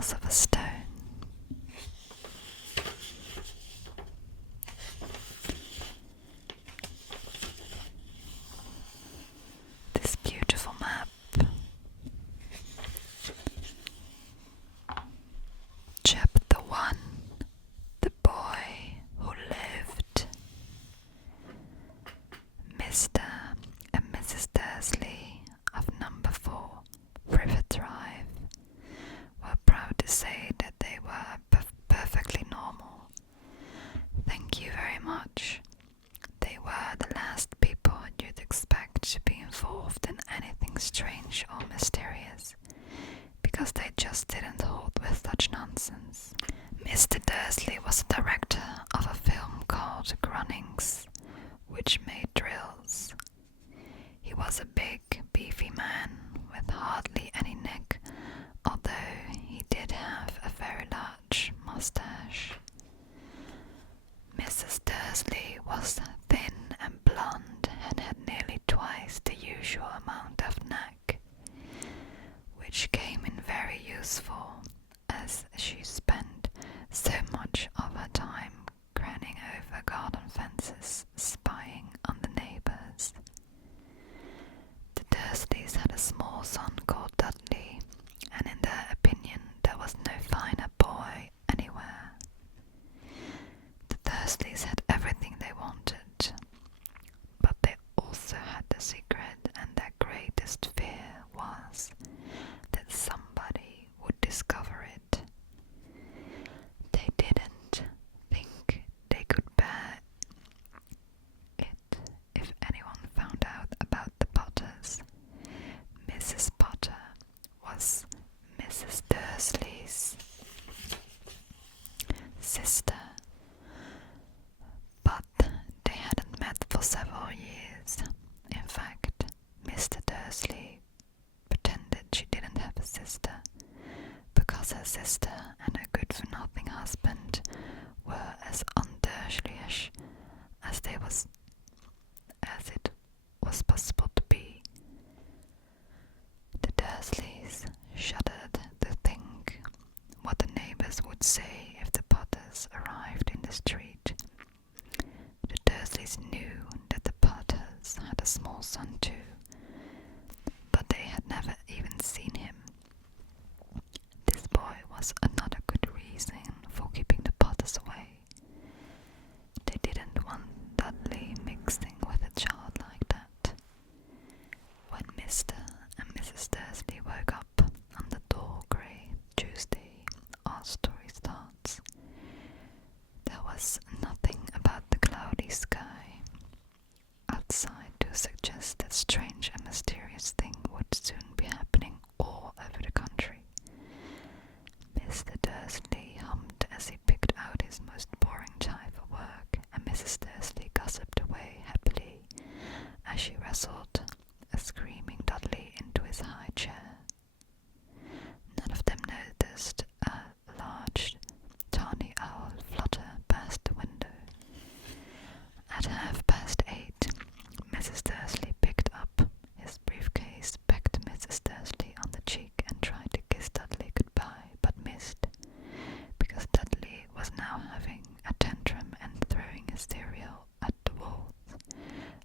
Philosopher's Stone. This beautiful map. Chapter 1. The Boy Who Lived. Mr. and Mrs. Dursley of number 4 River Drive were proud to say that they were perfectly normal. Thank you very much. They were the last people you'd expect to be involved in anything strange or mysterious, because they just didn't hold with such nonsense. Mr. Dursley was the director of a film called Grunnings, which made drills. He was a big, beefy man with hardly any neck, although he did have a very large mustache. Mrs. Dursley was thin and blonde and had nearly twice the usual amount of neck, which came in very useful as she spent so much of her time craning over garden fences, spying on the neighbours. The Dursleys had a small son called Dudley, and in their opinion there was no finer boy anywhere. The Dursleys had everything they wanted, but they also had the secret, and their greatest fear was that somebody would discover it. They didn't think they could bear it if anyone found out about the Potters. Mrs. Potter was Mrs. Dursley's sister, but they hadn't met for several years. In fact, Mr. Dursley pretended she didn't have a sister, because her sister and her good-for-nothing husband were as un-Dursleyish as it was possible to be. The Dursleys shuddered to think what the neighbours would say if the Potters arrived in the street. The Dursleys knew that the Potters had a small son too, but they had never even seen him. This boy was another good reason for keeping the Potters away. They didn't want Dudley mixing with a child like that. When Mr. and Mrs. Dursley woke up on the dull grey Tuesday, all story starts. There was nothing about the cloudy sky outside to suggest that strange and mysterious thing would soon be happening all over the country. Mr. Dursley hummed as he picked out his most boring tie for work, and Mrs. Dursley gossiped away happily as she wrestled a screaming Dudley into his high chair. None of them noticed a large tawny owl flutter past the window. At 8:30, Mrs. Dursley picked up his briefcase, pecked Mrs. Dursley on the cheek, and tried to kiss Dudley goodbye, but missed, because Dudley was now having a tantrum and throwing his cereal at the walls.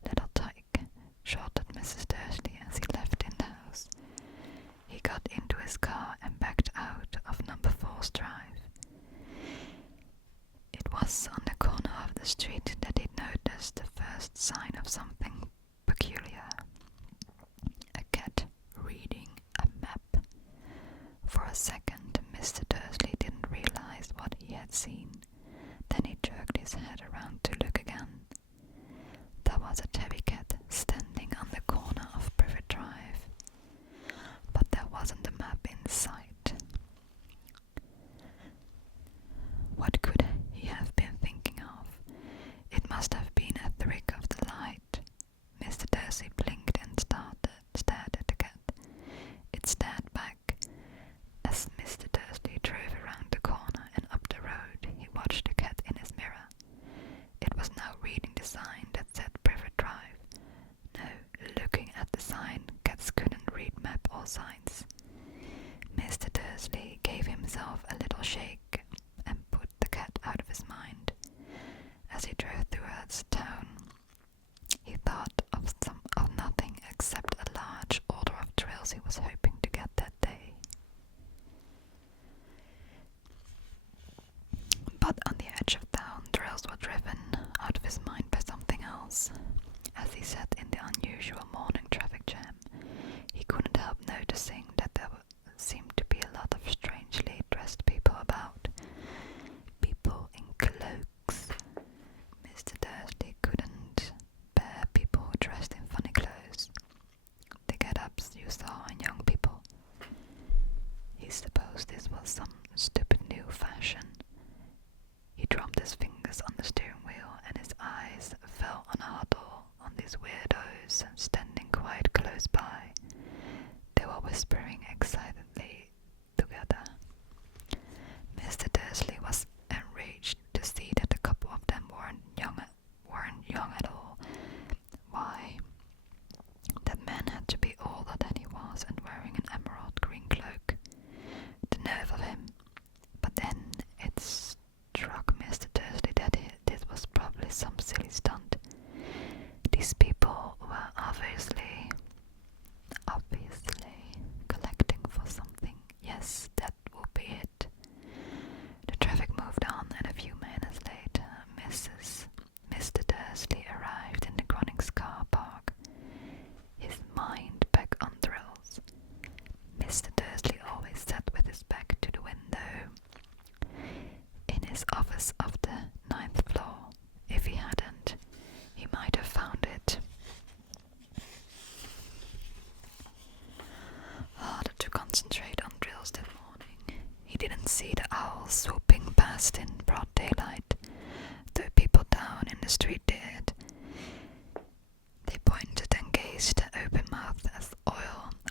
Little Tyke shot at Mrs. Dursley as he left in the house. He got into his car and backed out of number 4's drive. It was on the corner of the street that he noticed the first sign of something peculiar. A cat reading a map. For a second, Mr. Dursley didn't realize what he had seen. Then he jerked his head around to look again. There was a tabby cat standing on the corner of Privet Drive, but there wasn't a map in sight. What could he have been thinking of? It must have been a trick of the light. Mr. Dursley blinked and stared at the cat. It stared back. As Mr. Dursley drove around the corner and up the road, he driven out of his mind by something else. As he sat in the unusual morning traffic jam, he couldn't help noticing that there seemed to be a lot of strangely dressed people about. People in cloaks. Mr. Dursley couldn't bear people who dressed in funny clothes. The get-ups you saw in young people. He supposed this was some stupid new fashion. He drummed his fingers on the steering wheel and his eyes fell on a huddle on these weirdos standing quite close by. They were whispering excitedly together. Mr. Dursley was enraged to see that a couple of them weren't young at all. Why? That man had to be older than he was and wearing an emerald green cloak. The nerve of him. But then it struck Mr. Dursley that this was probably some silly stunt. These people were obviously collecting for something. Yes, that would be it. The traffic moved on, and a few minutes later, Mr. Dursley arrived in the Groningse car park, his mind back on thrills. Mr. Dursley always sat with his back to the window in his office of the 9th floor. If he hadn't, he might have found it harder to concentrate on drills that morning. He didn't see the owls swooping past in broad daylight, though people down in the street did. They pointed and gazed open-mouthed as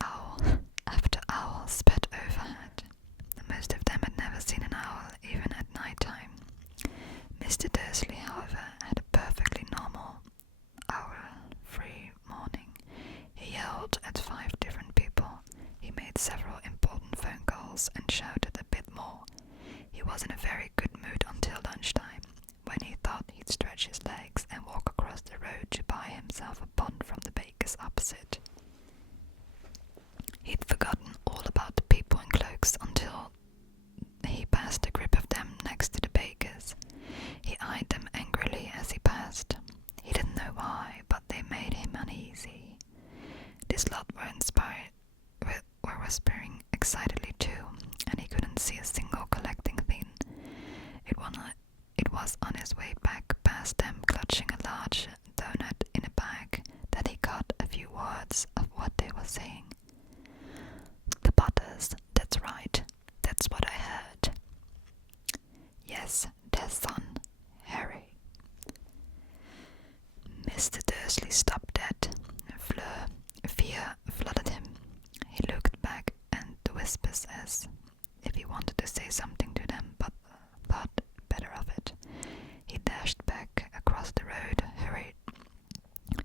owl after owl sped overhead. Most of them had never seen an owl, even at night time. Mr. Dursley, however, had a perfectly normal, owl-free morning. He yelled at 5 different people. He made several important phone calls and shouted a bit more. He was in a very good mood until lunchtime, when he thought he'd stretch his legs and walk across the road to buy himself a bun from the baker's opposite. He'd forgotten all about the people in cloaks until he passed a group of them next to the baker's. He eyed them angrily as he passed. He didn't know why, but they made him uneasy. This lot were whispering excitedly too, and he couldn't see a single collecting thing. It was on his way back past them, clutching a large donut in a bag, that he caught a few words of what they were saying. The Potters, that's right, that's what I heard. Yes, their son, Harry. Mr. Dursley stopped dead. Fear flooded him. He looked back at the whispers as if he wanted to say something to them, but thought better of it. He dashed back across the road,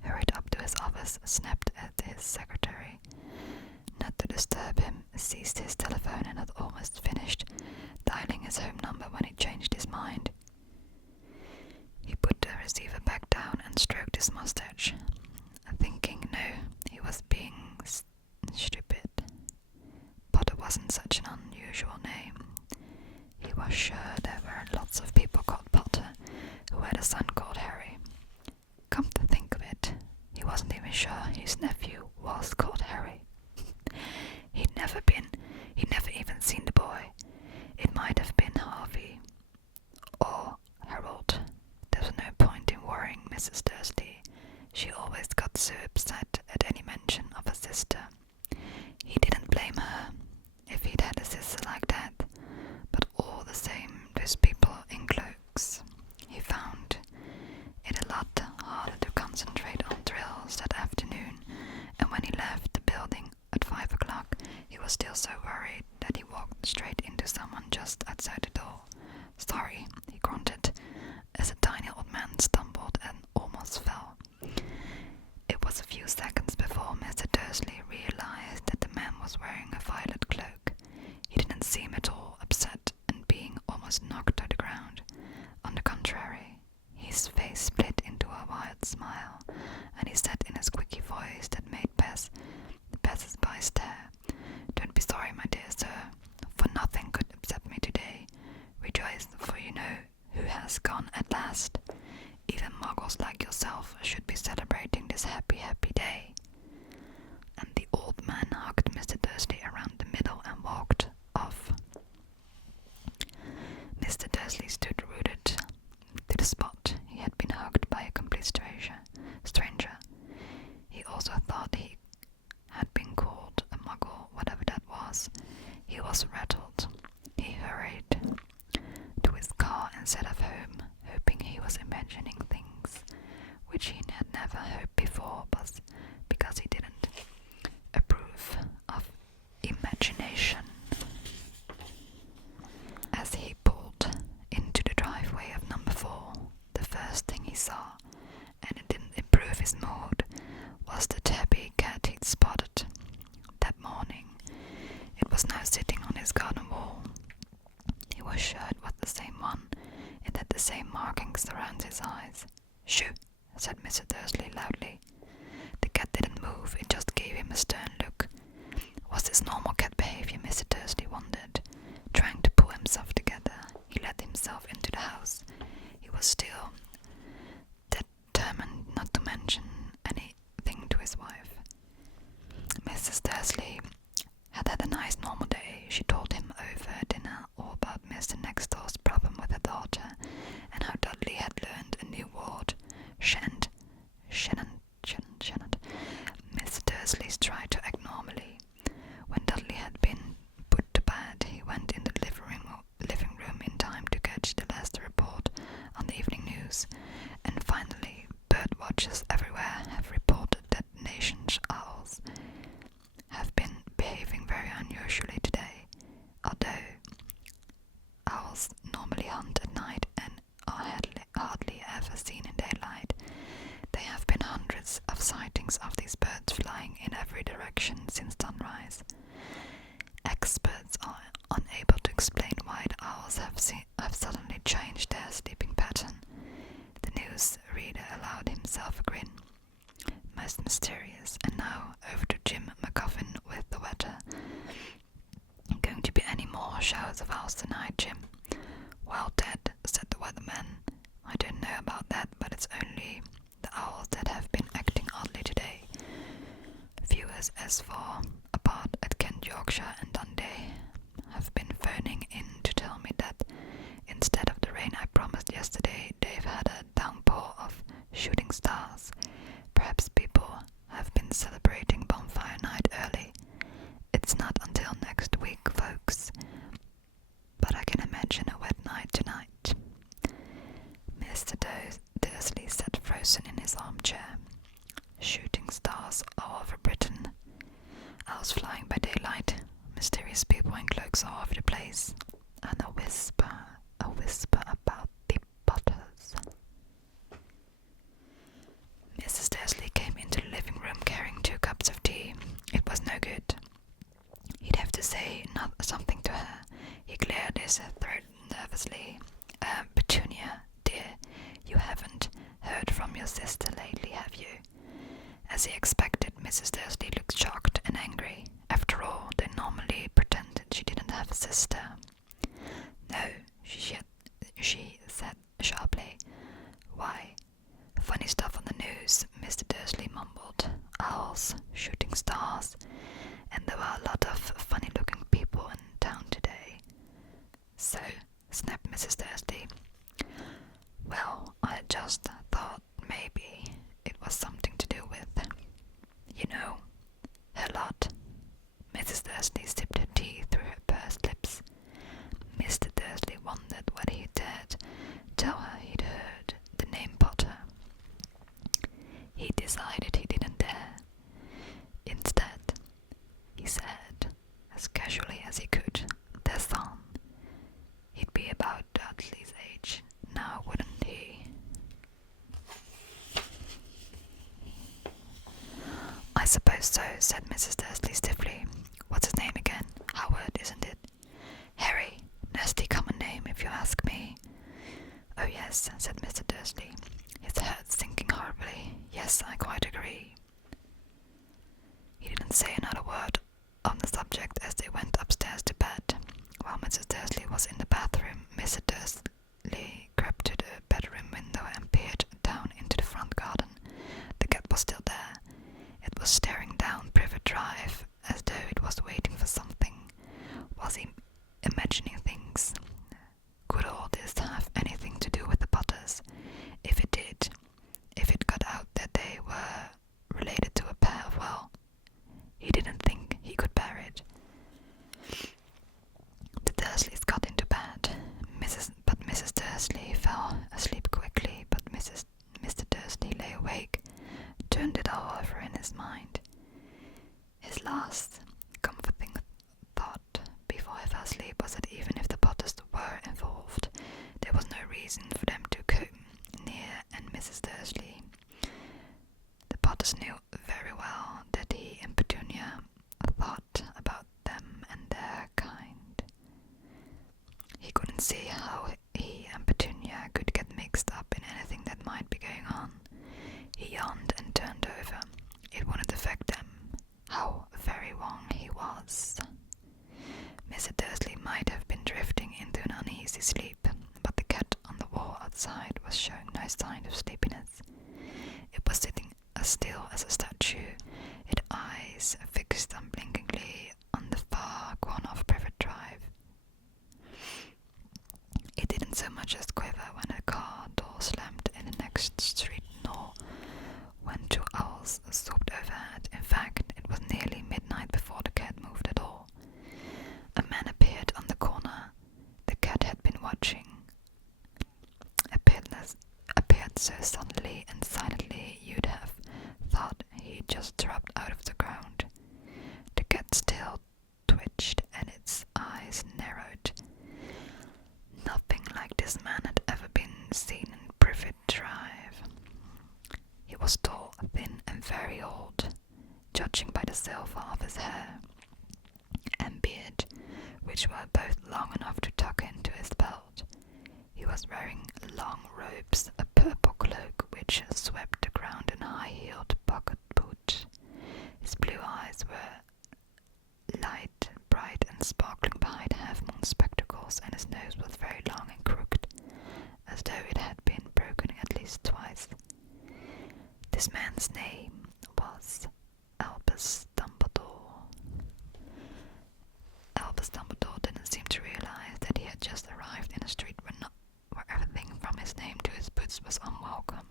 hurried up to his office, snapped at his secretary. Not to disturb him, seized his telephone and had almost finished dialing his home number when he changed his mind. He put the receiver back down and stroked his mustache, thinking no, he was being stupid. Potter wasn't such an unusual name. He was sure there were lots of people called Potter who had a son called Harry. Come to think of it, he wasn't even sure his nephew was called Harry. He'd never even seen the boy. It might have been Harvey or Harold. There was no point in worrying Mrs. Dursley. She always got so upset at any mention of a sister. He didn't blame her if he'd had a sister like that, but all the same, those people in cloaks. He found it a lot harder to concentrate on drills that afternoon, and when he left the building at 5 o'clock, he was still so worried that he walked straight into someone just outside the door. Sorry, he grunted, as a tiny old man stumbled and almost fell. It was a few seconds before Mr. Dursley realized that the man was wearing a violet cloak. He didn't seem at all upset and being almost knocked to the ground. On the contrary, his face split into a wild smile, and he said in his quickie voice that made passers-by stare, "Don't be sorry, my dear sir, for nothing could upset me today. Rejoice, for you know who has gone at last." stranger. He also thought he had been called a muggle, whatever that was. He was rattled. He hurried to his car and set off home, hoping he was imagining things which he had never hoped before, but because he didn't approve of imagination. As he pulled into the driveway of number 4, the first thing he saw, and it didn't improve his mood, was the tabby cat he'd spotted that morning. It was now sitting on his garden wall. He was sure it was the same one. It had the same markings around his eyes. "Shoo!" said Mr. Dursley loudly. The cat didn't move, it just gave him a stern look. Was this normal cat behavior, Mr. Dursley wondered. Trying to pull himself together, he let himself into the house. He was still determined not to mention anything to his wife. Mrs. Dursley had a nice normal day. She told him over dinner all about Mr. Next Door's problem with her daughter, and how Dudley had learned a new word, Shannon. Mr. Dursley tried to act normally. When Dudley had been put to bed, he went in the living room in time to catch the last report on the evening news, and finally, bird watchers everywhere have reported that the nation's owls have been behaving very unusually today. Although owls normally hunt at night and are hardly ever seen in daylight, there have been hundreds of sightings of these birds flying in every direction since sunrise. Experts are unable to explain why the owls have suddenly changed their sleeping pattern. The news reader allowed himself a grin. Most mysterious. And now over to Jim McCuffin with the weather. Going to be any more showers of owls tonight, Jim? Well, Ted, said the weatherman, I don't know about that, but it's only the owls that have been acting oddly today. Viewers as far apart at Kent, Yorkshire and Dundee have been phoning in to tell me that instead of the rain I promised yesterday, they've had a downpour of shooting stars. Perhaps people have been celebrating bonfire night early. It's not until next week, folks, but I can imagine a wet night tonight. Mr. Dursley sat frozen in his armchair. Shooting stars all over Britain. Owls flying by daylight. Mysterious people in cloaks all over the place. And a whisper about the Potters. Mrs. Dursley came into the living room carrying 2 cups of tea. It was no good. He'd have to say something to her. He cleared his throat nervously. Petunia, dear, you haven't heard from your sister lately, have you? As he expected, Mrs. Dursley looked shocked and angry. After all, they normally pretended she didn't have a sister. No, she said sharply. Why? Funny stuff on the news, Mr. Dursley mumbled. Owls, shooting stars, and there were a lot of funny-looking people in town today. So, snapped Mrs. Dursley. Well, I just thought maybe it was something to do with, you know, her lot. Mrs. Dursley sipped her tea through her pursed lips. Mr. Dursley wondered whether he dared tell her he'd heard the name Potter. He decided he didn't dare. Instead, he said, as casually as he could, their son. He'd be about Dudley's age now, wouldn't he? I suppose so, said Mrs. Dursley stiffly. What's his name again? Howard, isn't it? Harry. Nasty common name, if you ask me. Oh yes, said Mr. Dursley. His heart's sinking horribly. Yes, I quite agree. He didn't say another word on the subject as they went upstairs to bed. While Mrs. Dursley was in the bathroom, Mr. Dursley crept to the bedroom window and peered down into the front garden. The cat was still there. It was staring down Privet Drive as though it was waiting for something. Was he imagining things? Could all this have anything to do with the Potters? If it did, if it got out Mrs. Dursley. The Potters knew very well that he and Petunia thought about them and their kind. He couldn't see how he and Petunia could get mixed up in anything that might be going on. He yawned and turned over. It wouldn't affect them. How very wrong he was. Mrs. Dursley might have been drifting into an uneasy sleep, but the cat on the wall outside was showing no sign of sleepiness. It was sitting as still as a statue, its eyes fixed unblinkingly on the far corner of Privet Drive. It didn't so much as quiver when a car door slammed in the next street, nor when two owls swooped overhead. In fact, it was nearly midnight before the cat moved at all. A man appeared on the corner. The cat had been watching. Appeared so suddenly and silently you'd have thought he'd just dropped out of the ground. The cat's tail twitched and its eyes narrowed. Nothing like this man had ever been seen in Privet Drive. He was tall, thin, and very old, judging by the silver of his hair and beard, which were both long enough to tuck into his belt. He was wearing long robes, a purple cloak which swept the ground, and a high-heeled bucket boot. His blue eyes were light, bright, and sparkling behind half-moon spectacles, and his nose was very long and crooked, as though it had been broken at least twice. This man's name was Albus Dumbledore. Albus Dumbledore didn't seem to realize that he had just arrived in a street where everything from his name to his boots was unwelcome.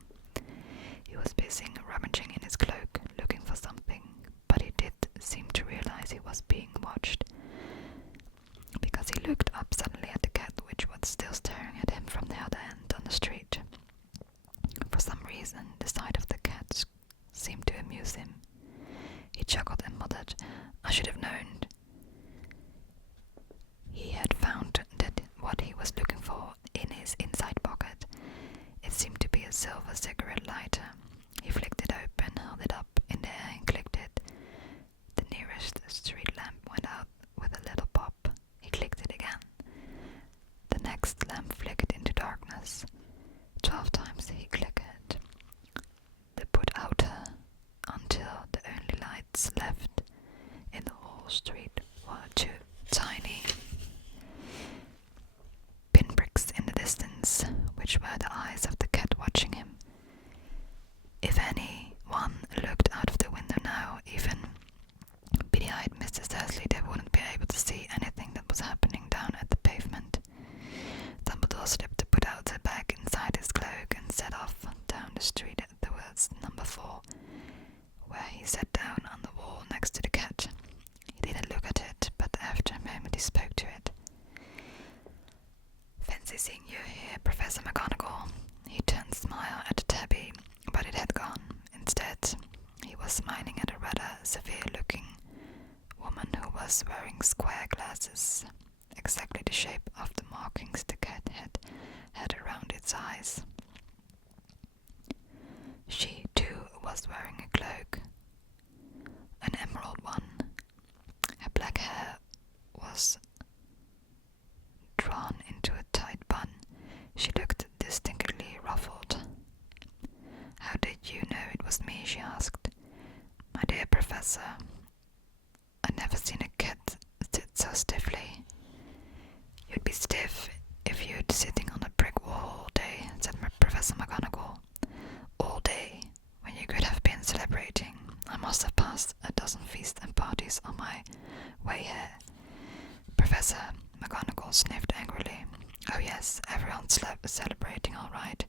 He was busy rummaging in his cloak, looking for something, but he did seem to realize he was being watched, because he looked up suddenly at the cat, which was still staring at him from the other end on the street. For some reason, the sight of the cat seemed to amuse him. He chuckled and muttered, "I should have known." He had found that what he was looking for in his inside pocket. It seemed to be a silver cigarette lighter. He flicked it open, held it up in the air and clicked it. The nearest street lamp went out with a little pop. He clicked it again. The next lamp flickered into darkness. 12 times he clicked. They put out until the only lights left in the whole street were two tiny pinpricks in the distance, which were the eyes of the cat watching him. If anyone looked out of the window now, even beady-eyed Mrs. Dursley, they wouldn't be able to see anything that was happening down at the pavement. Dumbledore slipped the put-outer back inside his cloak and set off down the street towards number 4, where he sat down on the wall next to the cat. He didn't look at it, but after a moment he spoke to it. "Fancy seeing you here, Professor McGonagall." He turned to smile at the tabby, but it had gone. Instead, he was smiling at a rather severe-looking woman who was wearing square glasses, exactly the shape of the markings the cat had around its eyes. She, too, was wearing a cloak, an emerald one. Her black hair was drawn into a tight bun. She looked distinctly ruffled. "How did you know it was me?" she asked. "My dear Professor, I've never seen a cat sit so stiffly." "You'd be stiff if you'd sitting on a brick wall all day," said Professor McGonagall. "All day, when you could have been celebrating. I must have passed a dozen feasts and parties on my way here." Professor McGonagall sniffed angrily. "Oh yes, everyone's celebrating all right,"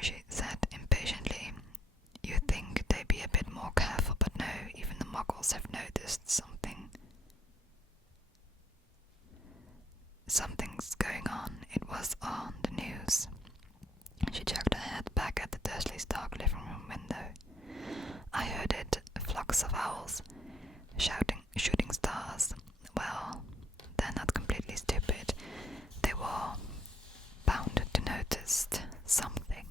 she said impatiently. "You'd think they'd be a bit more careful, but no, even the muggles have noticed something. Something's going on. It was on the news." She jerked her head back at the Dursleys' dark living room window. "I heard it. Flocks of owls. Shooting stars. Well, they're not completely stupid. They were bound to notice something."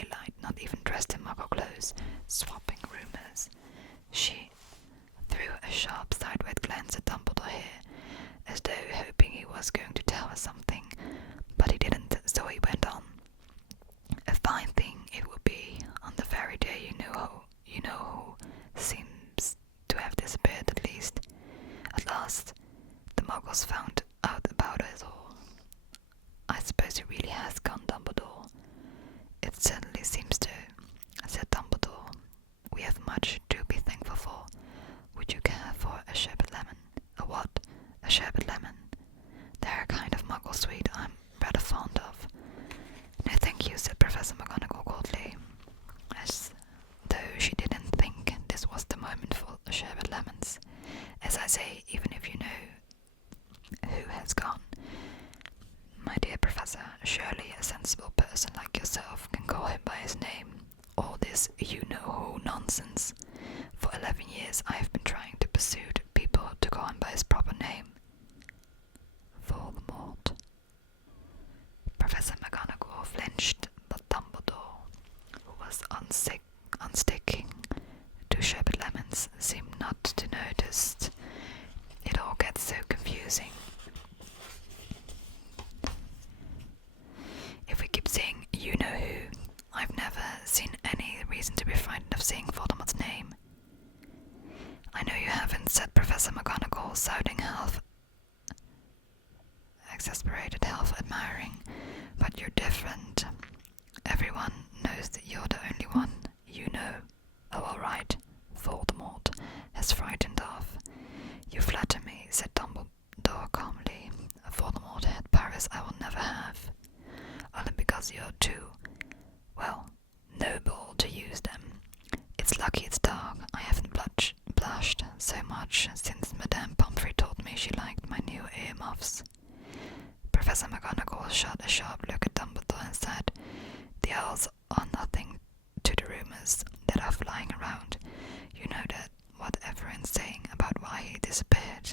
daylight, not even dressed in Muggle clothes, swapping rumours. She threw a sharp sideways glance at Dumbledore here, as though hoping he was going to tell her something, but he didn't, so he went on. A fine thing it would be on the very day you know who seems to have disappeared at least. At last, the Muggles found out about it all. I suppose he really has gone, Dumbledore. It certainly seems to, said Dumbledore. We have much to be thankful for. Would you care for a sherbet lemon? A what? A sherbet lemon. They're a kind of Muggle sweet I'm rather fond of. No, thank you, said Professor McGonagall coldly, as though she didn't think this was the moment for sherbet lemons. As I say, even if you know who has gone, my dear Professor, surely a sensible person like yourself can call him by his name. All this you-know-who nonsense. For 11 years I have been trying to persuade people to call him by his proper name. Voldemort. Professor McGonagall flinched, but Dumbledore, who was unsticking to sherbet lemons, seemed not to notice. It all gets so confusing. If we keep saying you-know-who, I've never seen any reason to be frightened of saying Voldemort's name. I know you haven't, said Professor McGonagall, sounding half exasperated, half admiring, but you're different. Everyone knows that you're the only one you know. Oh, all right, Voldemort has frightened off. You flatter me, said Dumbledore calmly. Voldemort had powers I will never have, only because you're too, well, noble to use them. It's lucky it's dark. I haven't blushed so much since Madame Pomfrey told me she liked my new earmuffs. Professor McGonagall shot a sharp look at Dumbledore and said, The owls are nothing to the rumours that are flying around. You know that what everyone's saying about why he disappeared,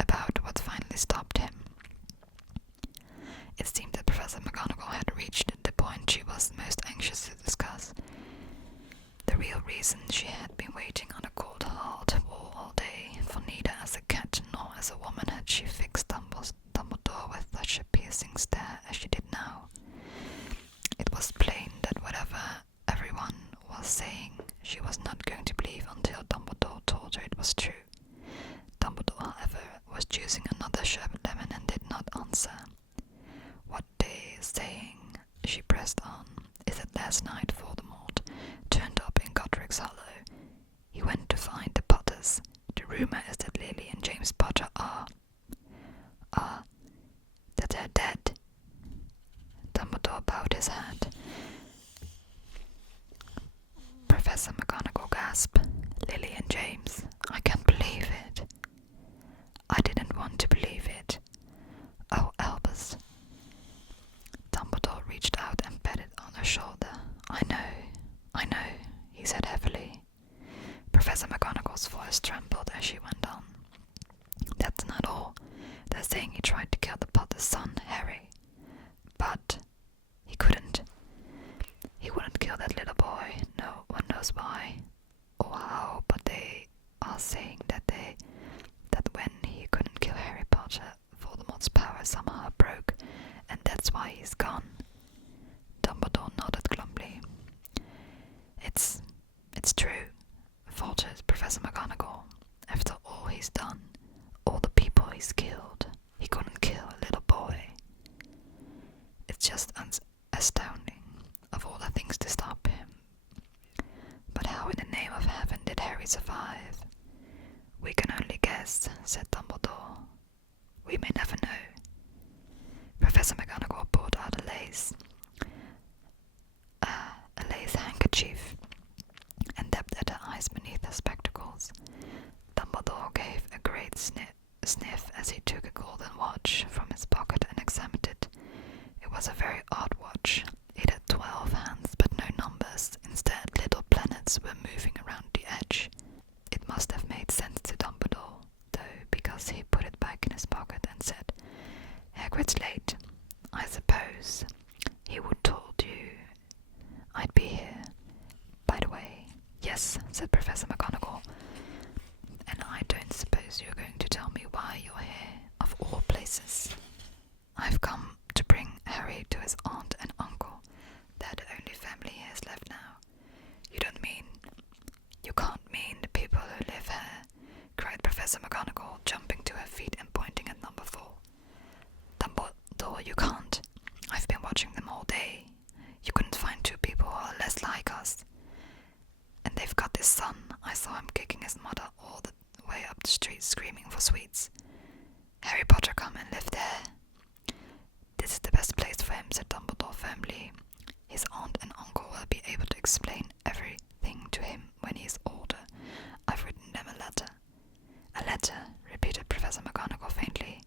about what finally stopped him. It seemed that Professor McGonagall had reached the point she was most anxious to discuss. The real reason she had been waiting on a cold hard wall all day, for neither as a cat nor as a woman had she fixed Dumbledore with such a piercing stare as she did now. It was plain that whatever everyone was saying, she was not going to believe until Dumbledore told her it was true. Dumbledore, however, was choosing another sherbet lemon and did not answer. What they saying, she pressed on, is that last night Voldemort turned up in Godric's Hollow. He went to find the Potters. The rumour is that Lily and James Potter are that they're dead. Dumbledore bowed his head. Professor McGonagall gasped. Lily and James. I can't believe it. I didn't want to believe it. Oh, Albus. Dumbledore reached out and patted on her shoulder. I know, he said heavily. Professor McGonagall's voice trembled as she went on. That's not all. They're saying he tried to kill the Potter's son, Harry. But he couldn't. He wouldn't kill that little boy. No one knows why or how, but they are saying that when he couldn't kill Harry Potter, Voldemort's power somehow broke, and that's why he's gone. Dumbledore nodded glumly. It's true, faltered Professor McGonagall. After all he's done, all the people he's killed, he couldn't kill a little boy. It's just astounding, of all the things to stop him. But how in the name of heaven did Harry survive? We can only guess, said Dumbledore. We may never know. Professor McGonagall pulled out a lace handkerchief and dabbed at her eyes beneath her spectacles. Dumbledore gave a great sniff as he took a golden watch from his pocket and examined it. It was a very odd watch. It had 12 hands but no numbers. Instead, little planets were moving around the edge. It must have made sense to Dumbledore, though, because he put it back in his pocket and said, Hagrid's late, I suppose. be here, by the way. Yes, said Professor McGonagall. And I don't suppose you're going to tell me why you're here, of all places. I've come to bring Harry to his aunt and uncle. They're the only family he has left now. You can't mean the people who live here, cried Professor McGonagall, jumping to her feet and pointing at number 4. Dumbledore, you can't. I've been watching them all day. You couldn't find 2 people who are less like us. And they've got this son. I saw him kicking his mother all the way up the street, screaming for sweets. Harry Potter come and live there. This is the best place for him, said Dumbledore firmly. His aunt and uncle will be able to explain everything to him when he is older. I've written them a letter. A letter, repeated Professor McGonagall faintly,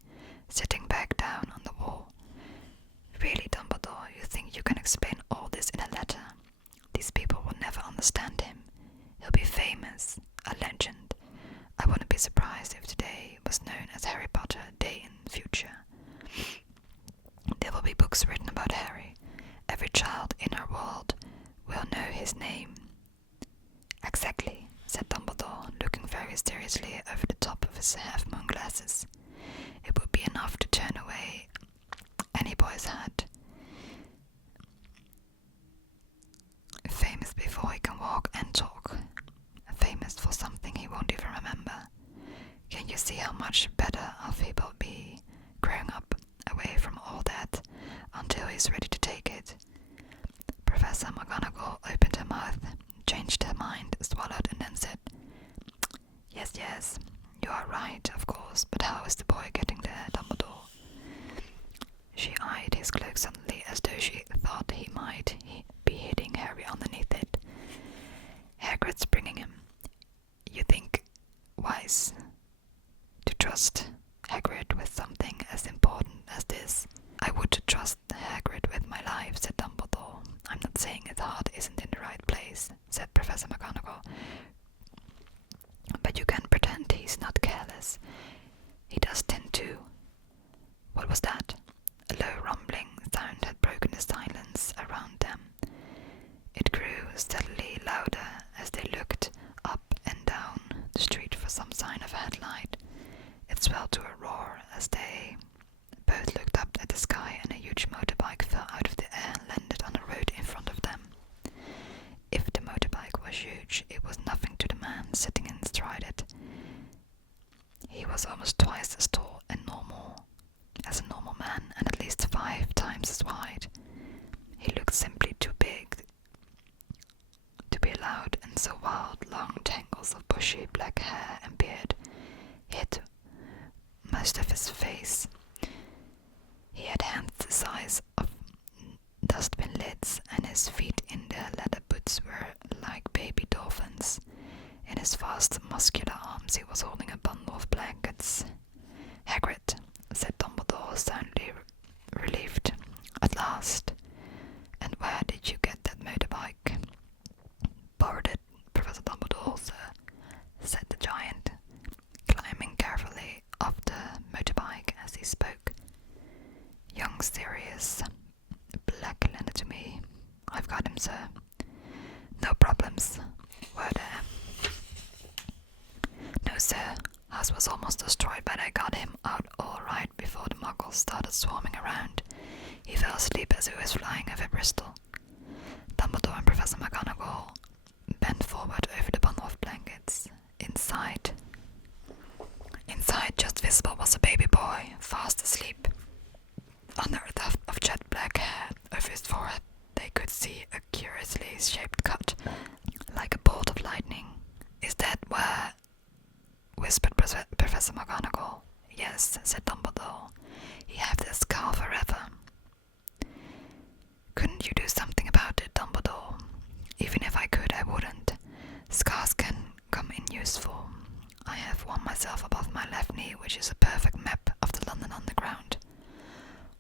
sitting back down on the wall. Really, Dumbledore, you think you can explain all this in a letter? These people will never understand him. He'll be famous, a legend. I wouldn't be surprised if today was known as Harry Potter Day in the future. There will be books written about Harry. Every child in our world will know his name. Exactly, said Dumbledore, looking very seriously over the top of his half-moon glasses. It would be enough to turn away any boy's head. Famous before he can walk and talk. Famous for something he won't even remember. Can you see how much better off he will be growing up away from all that until he's ready to take it? Professor McGonagall opened her mouth, changed her mind, swallowed, and then said, Yes, you are right, of course, but how is the boy getting there, Dumbledore? She eyed his cloak suddenly as though she thought he might be hitting Harry underneath it. Hagrid's bringing him. You think wise to trust Hagrid with something as important as this? I would trust Hagrid with my life, said Dumbledore. I'm not saying his heart isn't in the right place, said Professor McGonagall. But you can pretend he's not careless. He does tend to. What was that? A low rumbling sound had broken the silence around them. It grew steadily louder as they looked up and down the street for some sign of a headlight. It swelled to a roar as they both looked up at the sky, and a huge motorbike fell out of the air and landed on the road in front of them. If the motorbike was huge, it was nothing to the man sitting astride it. He was almost twice as tall and as a normal man, and at least 5 times as wide. He looked simply too big to be allowed, and so long tangles of bushy black hair and beard hid most of his face. He had hands the size of dustbin lids, and his feet in their leather boots were like baby dolphins. In his vast, muscular arms he was holding a bundle of blankets. Hagrid, said Dumbledore, soundly relieved. At last. And where did you get that motorbike? Borrowed it, Professor Dumbledore, sir, said the giant, climbing carefully off the motorbike as he spoke. Young Sirius Black lent it to me. I've got him, sir. No problems, were there? No, sir. House was almost destroyed, but I got him out all right before the muggles started swarming around. He fell asleep as he was flying over Bristol. Dumbledore and Professor McGonagall bent forward over the bundle of blankets. Inside, just visible, was a baby boy, fast asleep. Under a tuft of jet black hair over his forehead, they could see a curiously shaped cut, like a bolt of lightning. Is that where? Whispered Professor McGonagall. Yes, said Dumbledore. He have this scar forever. Couldn't you do something about it, Dumbledore? Even if I could, I wouldn't. Scars can come in useful. I have one myself above my left knee, which is a perfect map of the London Underground.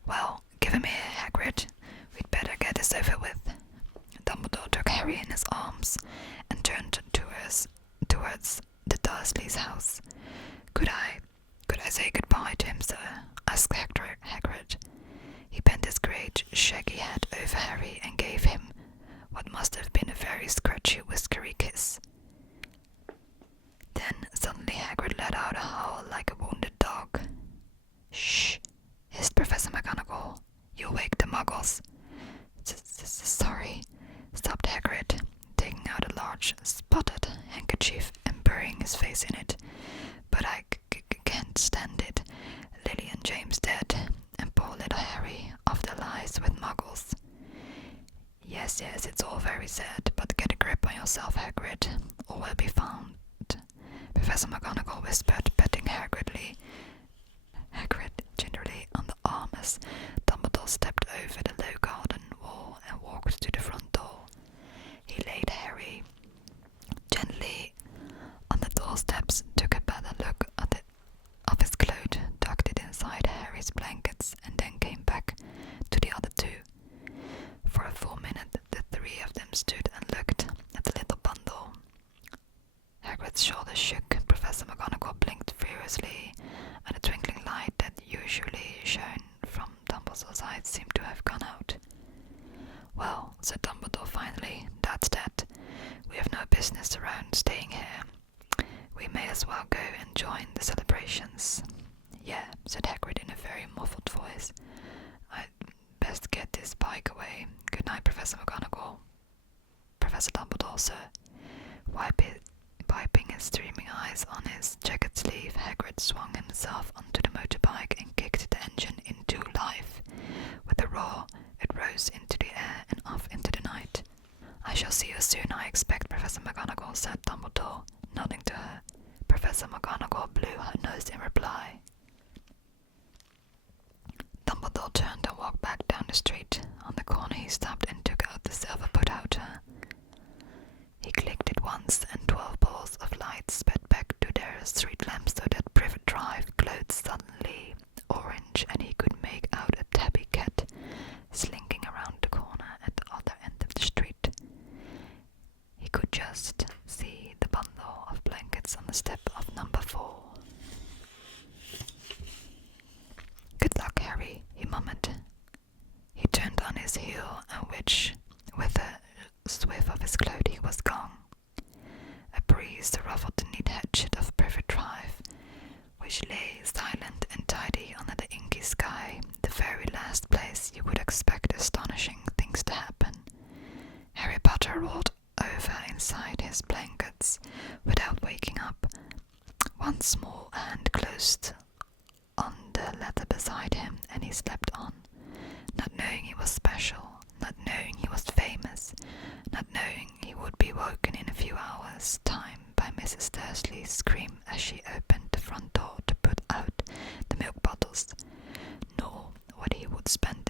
Well, give him here, Hagrid. We'd better get this over with. Dumbledore took Harry in his arms and turned towards the Dursleys' house. Could I say goodbye to him, sir? Asked Hagrid. He bent his great, shaggy head over Harry and gave him what must have large spotted handkerchief and burying his face in it. But I can't stand it. Lily and James dead, and poor little Harry off the lies with muggles. Yes, it's all very sad, but get a grip on yourself, Hagrid. All will be found. Professor McGonagall whispered, patting Hagrid gingerly on the arm as Dumbledore stepped over the low garden wall and walked to the front door. He laid Harry gently on the doorsteps, took a better look of his cloak, tucked it inside Harry's blankets, and then came back to the other two. For a full minute, the three of them stood and looked at the little bundle. Hagrid's shoulders shook. Professor McGonagall blinked furiously, and the twinkling light that usually shone from Dumbledore's eyes seemed to have gone out. Well, said Dumbledore finally, that's that. We have no business around staying here. We may as well go and join the celebrations. Yeah, said Hagrid in a very muffled voice. I'd best get this bike away. Good night, Professor McGonagall. Professor Dumbledore, sir. Wiping his streaming eyes on his jacket sleeve, Hagrid swung himself onto the motorbike and kicked the engine into life. With a roar, it rose into the air and off into the night. I shall see you soon, I expect, Professor McGonagall, said Dumbledore, nodding to her. Professor McGonagall blew her nose in reply. Dumbledore turned and walked back down the street. On the corner he stopped and took out the silver put-outer. He clicked it once, and 12 balls of light sped back to their street lamps so that Privet Drive glowed suddenly orange, and he could make out a tabby cat slinking around the corner at the other end of the street. He could just see the bundle of blankets on the step of number 4. Good luck, Harry, he murmured. He turned on his heel, and with a swift of his cloak he was gone. A breeze ruffled the neat hatchet of Privet Drive, which lay silent and tidy under the inky sky, the very last place you would expect astonishing things to happen. Harry Potter rolled over inside his blankets without waking up. One small hand closed on the letter beside him, and he slept on, not knowing he was special, not knowing he was famous, not knowing he would be woken in a few hours' time by Mrs. Dursley's scream as she opened the front door to put out the milk bottles, nor what he would spend